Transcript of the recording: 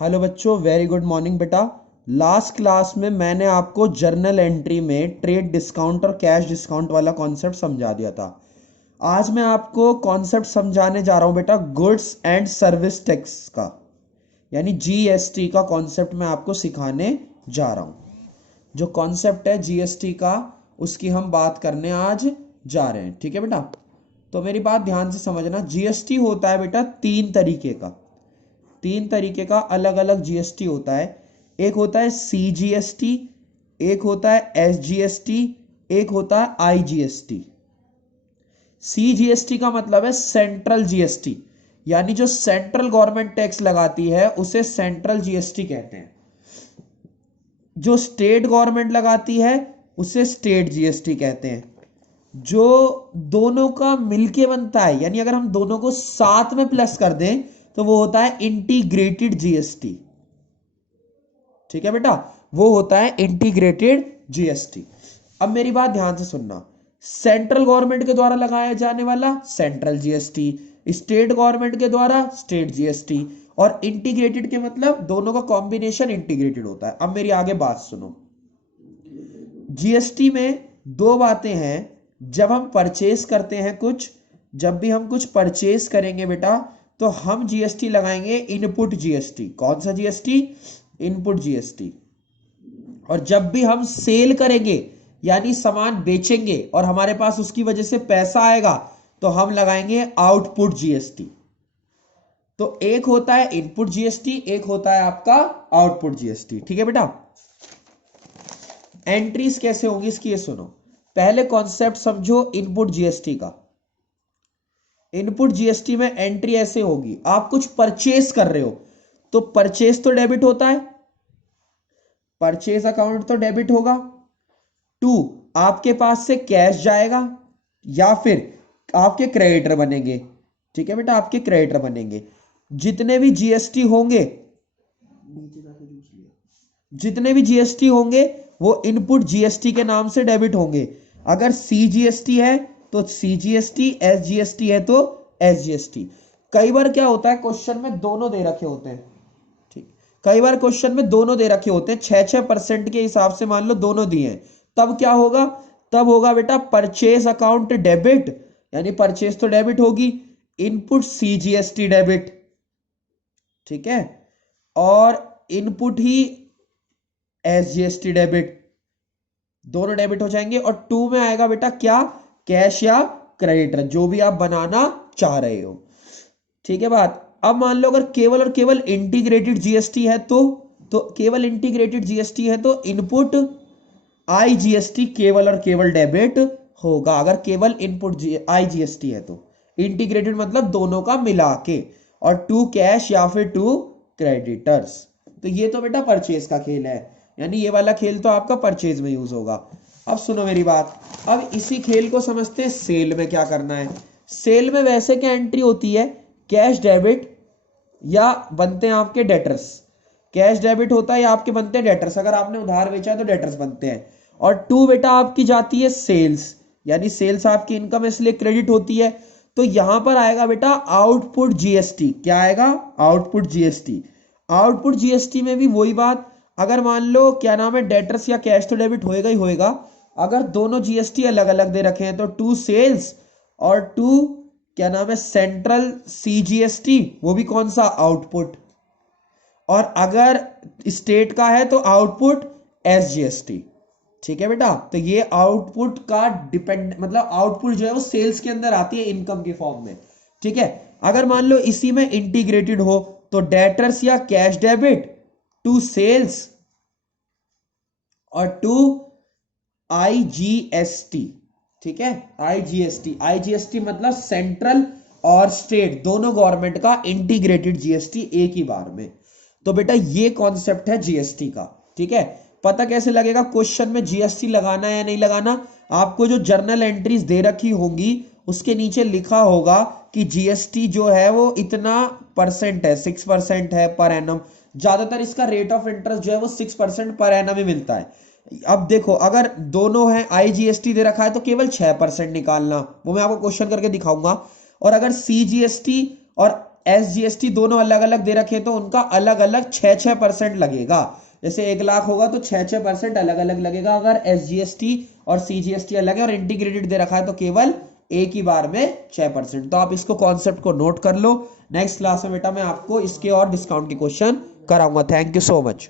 Hello बच्चों, very good morning बेटा। Last class में मैंने आपको जर्नल एंट्री में ट्रेड डिस्काउंट और कैश डिस्काउंट वाला कॉन्सेप्ट समझा दिया था। आज मैं आपको कॉन्सेप्ट समझाने जा रहा हूं बेटा गुड्स एंड सर्विस टैक्स का, यानी जीएसटी का कॉन्सेप्ट मैं आपको सिखाने जा रहा हूं। जो कॉन्सेप्ट है जीएसटी का, उसकी हम बात करने आज जा रहे हैं। ठीक है बेटा, तो मेरी बात ध्यान से समझना। जीएसटी होता है बेटा तीन तरीके का अलग अलग जीएसटी होता है। एक होता है सीजीएसटी, एक होता है एसजीएसटी, एक होता है आईजीएसटी। सीजीएसटी का मतलब है सेंट्रल जीएसटी, यानी जो सेंट्रल गवर्नमेंट टैक्स लगाती है उसे सेंट्रल जीएसटी कहते हैं। जो स्टेट गवर्नमेंट लगाती है उसे स्टेट जीएसटी कहते हैं। जो दोनों का मिलके बनता है, यानी अगर हम दोनों को साथ में प्लस कर दें तो वो होता है इंटीग्रेटेड जीएसटी। ठीक है बेटा, वो होता है इंटीग्रेटेड जीएसटी। अब मेरी बात ध्यान से सुनना। सेंट्रल गवर्नमेंट के द्वारा लगाया जाने वाला सेंट्रल जीएसटी, स्टेट गवर्नमेंट के द्वारा स्टेट जीएसटी, और इंटीग्रेटेड के मतलब दोनों का कॉम्बिनेशन इंटीग्रेटेड होता है। अब मेरी आगे बात सुनो। जीएसटी में दो बातें हैं। जब हम परचेस करते हैं जब भी हम कुछ परचेस करेंगे बेटा, तो हम जीएसटी लगाएंगे इनपुट जीएसटी। कौन सा जीएसटी? Input GST. और जब भी हम सेल करेंगे, यानी सामान बेचेंगे और हमारे पास उसकी वजह से पैसा आएगा, तो हम लगाएंगे आउटपुट जीएसटी। तो एक होता है इनपुट जीएसटी, एक होता है आपका आउटपुट जीएसटी। ठीक है बेटा, एंट्रीज कैसे होंगी इसकी ये सुनो। पहले कॉन्सेप्ट समझो इनपुट जीएसटी का। इनपुट जीएसटी में एंट्री ऐसे होगी, आप कुछ परचेस कर रहे हो तो परचेस तो डेबिट होता है, परचेस अकाउंट तो डेबिट होगा। टू, आपके पास से कैश जाएगा या फिर आपके क्रेडिटर बनेंगे। ठीक है बेटा, आपके क्रेडिटर बनेंगे। जितने भी जीएसटी होंगे वो इनपुट जीएसटी के नाम से डेबिट होंगे। अगर सीजीएसटी है तो सीजीएसटी, एसजीएसटी है तो एसजीएसटी। कई बार क्या होता है, क्वेश्चन में दोनों दे रखे होते हैं। ठीक, कई बार क्वेश्चन में दोनों दे रखे होते हैं, 6% के हिसाब से मान लो दोनों दिए हैं। तब क्या होगा? तब होगा बेटा परचेस अकाउंट डेबिट, यानी परचेस तो डेबिट होगी, इनपुट सीजीएसटी डेबिट। ठीक है, और इनपुट ही एसजीएसटी डेबिट, दोनों डेबिट हो जाएंगे। और टू में आएगा बेटा क्या? कैश या क्रेडिटर, जो भी आप बनाना चाह रहे हो। ठीक है बात। अब मान लो अगर केवल और केवल इंटीग्रेटेड जीएसटी है तो केवल इंटीग्रेटेड जीएसटी है तो इनपुट आईजीएसटी केवल और केवल डेबिट होगा। अगर केवल इनपुट आईजीएसटी है तो इंटीग्रेटेड मतलब दोनों का मिला के, और टू कैश या फिर टू क्रेडिटर्स। तो ये तो बेटा परचेज का खेल है, यानी ये वाला खेल तो आपका परचेज में यूज होगा। अब सुनो मेरी बात, अब इसी खेल को समझते हैं सेल में क्या करना है। सेल में वैसे क्या एंट्री होती है? कैश डेबिट या बनते हैं आपके डेटर्स। कैश डेबिट होता है या आपके बनते हैं डेटर्स। अगर आपने उधार बेचा है तो डेटर्स बनते हैं। और टू बेटा आपकी जाती है सेल्स, यानी सेल्स आपकी इनकम इसलिए क्रेडिट होती है। तो यहां पर आएगा बेटा आउटपुट जीएसटी। क्या आएगा? Output GST. आउटपुट जीएसटी में भी वही बात, अगर मान लो क्या नाम है डेटर्स या कैश तो डेबिट होएगा ही होएगा। अगर दोनों जीएसटी अलग अलग दे रखे हैं तो टू सेल्स और टू क्या नाम है सेंट्रल सीजीएसटी, वो भी कौन सा? आउटपुट। और अगर स्टेट का है तो आउटपुट एसजीएसटी। ठीक है बेटा, तो ये आउटपुट का डिपेंड मतलब आउटपुट जो है वो सेल्स के अंदर आती है इनकम के फॉर्म में। ठीक है, अगर मान लो इसी में इंटीग्रेटेड हो तो डेटर्स या कैश डेबिट टू सेल्स और टू आईजीएसटी। ठीक है, आईजीएसटी मतलब सेंट्रल और स्टेट दोनों गवर्नमेंट का इंटीग्रेटेड जीएसटी एक ही बार में। तो बेटा ये कॉन्सेप्ट है जीएसटी का। ठीक है, पता कैसे लगेगा क्वेश्चन में जीएसटी लगाना है या नहीं लगाना? आपको जो जर्नल एंट्रीज दे रखी होंगी उसके नीचे लिखा होगा कि जीएसटी जो है वो इतना परसेंट है, 6% है पर एनम। ज्यादातर इसका रेट ऑफ इंटरेस्ट जो है वो 6% पर एनम ही मिलता है। अब देखो अगर दोनों है आईजीएसटी दे रखा है तो केवल 6% निकालना, वो मैं आपको क्वेश्चन करके दिखाऊंगा। और अगर सीजीएसटी और SGST दोनों अलग अलग दे रखे तो उनका अलग अलग 6% लगेगा। जैसे 1 लाख होगा तो 6% अलग अलग लगेगा अगर SGST और CGST अलग है, और इंटीग्रेटेड दे रखा है तो केवल एक ही बार में 6%। तो आप इसको कॉन्सेप्ट को नोट कर लो। नेक्स्ट क्लास में बेटा मैं आपको इसके और डिस्काउंट के क्वेश्चन कराऊंगा। Thank you so much.